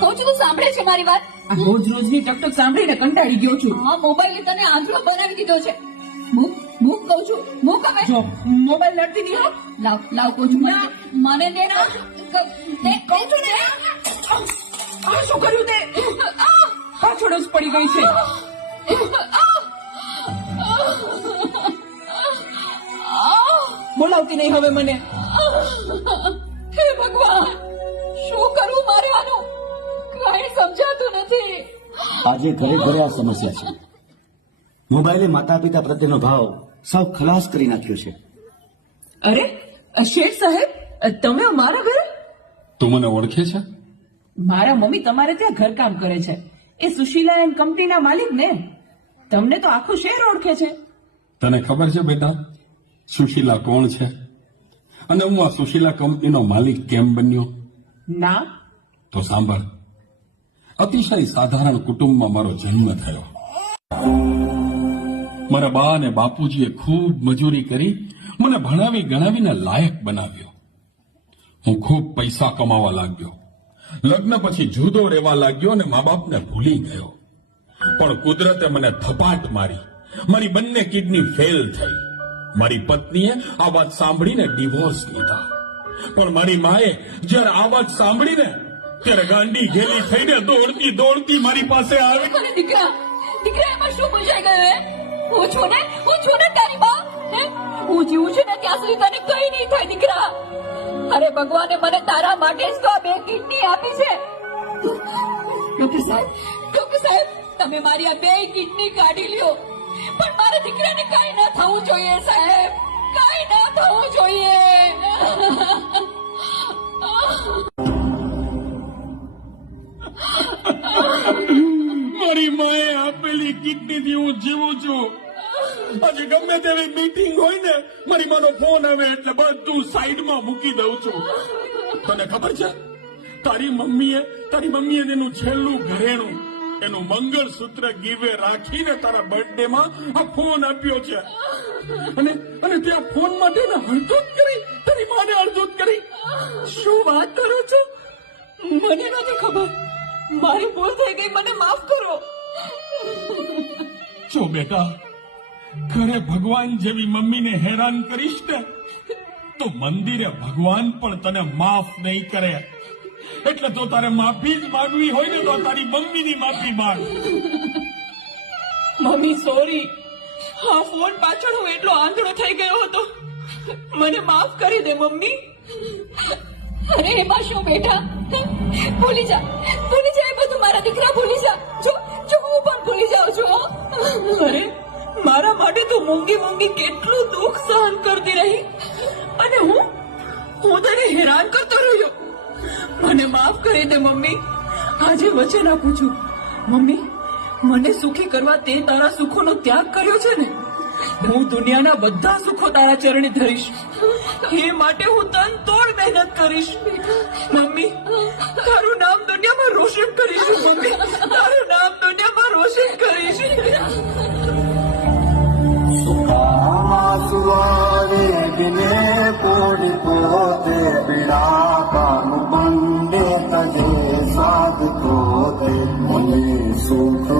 કહું છું તું સાંભળે છે મારી વાત? આ રોજ રોજની ટકટક સાંભળીને કંટાળી ગયો છું. હા મોબાઈલ તને આંધળો બનાવી દીધો છે. મૂક મૂક કહું છું. મૂક હવે. જો મોબાઈલ લડતી દીધો લાવ લાવ કહું છું. મને દે ના. તે કહું છું ને. આ શું કર્યું તે? પાછળ જ પડી ગઈ છે. બોલાવતી નહીં હવે મને. હે ભગવાન શું કરું મારે આનું? કઈ સમજાતું નથી. આજે ઘરે ઘરે આ સમસ્યા છે. મોબાઈલે માતા પિતા પ્રત્યેનો ભાવ સાવ ખલાસ કરી નાખ્યો છે. અરે શેઠ સાહેબ તમે મારા ઘરે? તું મને ઓળખે છે? મારા મમ્મી તમારે ત્યાં ઘરકામ કરે છે. એ સુશીલા એન્ડ કંપનીના માલિક ને. તમને તો આખું શહેર ઓળખે છે. તને ખબર છે બેટા? સુશીલા કોણ છે? અને હું આ સુશીલા કંપનીનો માલિક કેમ બન્યો? ના. તો સાંભળ. અતિશય સાધારણ કુટુંબમાં મારો જન્મ થયો. મારા બા અને બાપુજીએ ખૂબ મજૂરી કરી, મને ભણાવી ગણાવીને લાયક બનાવ્યો. હું ખૂબ પૈસા કમાવા લાગ્યો. લગ્ન પછી જુદો રહેવા લાગ્યો અને મા બાપને ભૂલી ગયો. પણ કુદરતે મને થપાટ મારી. મારી બંને કિડની ફેલ થઈ. મારી પત્નીએ આ વાત સાંભળીને ડિવોર્સ લીધા. પણ મારી માએ જ્યારે આ વાત સાંભળીને ત્યારે ગાંડી ઘેલી થઈને દોડતી દોડતી મારી પાસે આવી. દીકરા દીકરા, એમાં શું પૂછાઈ ગયું, હે? હું છું ને, હું છું ને તારી હે? હું જીવું છું ને ત્યાં સુધી તને કઈ નહીં થાય, દીકરા. અરે ભગવાને મને તારા માટે જ તો આ બે કિડની આપી છે. ડોક્ટર સાહેબ ડોક્ટર સાહેબ, તમે મારી આ બે કિડની કાઢી લ્યો. પણ મારા દીકરાને કઈ ન થવું જોઈએ, સાહેબ. કઈ ન થવું જોઈએ. મારી કિડની થી હું જીવું છું. આજે ગમે તેવી મીટિંગ હોય ને, મારી માનો ફોન આવે એટલે બધું સાઈડમાં મૂકી દઉં છું. તને ખબર છે? તારી મમ્મીએ તારી મમ્મીએ તેનું છેલ્લું ઘરેણું, એનું મંગળસૂત્ર ગીવે રાખીને તારા બર્થડે માં આ ફોન આપ્યો છે. અને અને તે આ ફોન માટે ને હળદૂત કરી, તારી માને હળદૂત કરી. શું વાત કરો છો? મને નથી ખબર. મારી ભૂલ થઈ ગઈ, મને માફ કરો. જો બેટા? ઘરે ભગવાન જેવી મમ્મીને હેરાન કરીશ ને, તો મંદિરે ભગવાન પણ તને માફ નહીં કરે. એટલે તો તારે માફી જ માંગવી હોય ને તો તારી મમ્મીની માફી માંગ. Mummy, sorry. હા, ફોન પાછળ હું એટલો આંધળો થઈ ગયો હતો. મને માફ કરી દે, મમ્મી. અરે, એમાં શું બેટા? ભૂલી જા. ભૂલી જા એ બધું મારા દીકરા ભૂલી મૂંગી મૂંગી કેટલું દુઃખ સહન કરતી રહી. અને હું હું તને હેરાન કરતો રહ્યો. મને માફ કરી દે, મમ્મી. આજે વચન આપું છું. મમ્મી, મને સુખી કરવા તે તારા સુખોનો ત્યાગ કર્યો છે ને? હું દુનિયાના બધા સુખો તારા ચરણે ધરીશ. એ માટે હું તન તોડ મહેનત કરીશ. મમ્મી, તારું નામ દુનિયામાં રોશન કરીશ. किने कोडि पोते बिड़ा काम बंदे तजे साध कोते मुनि सुख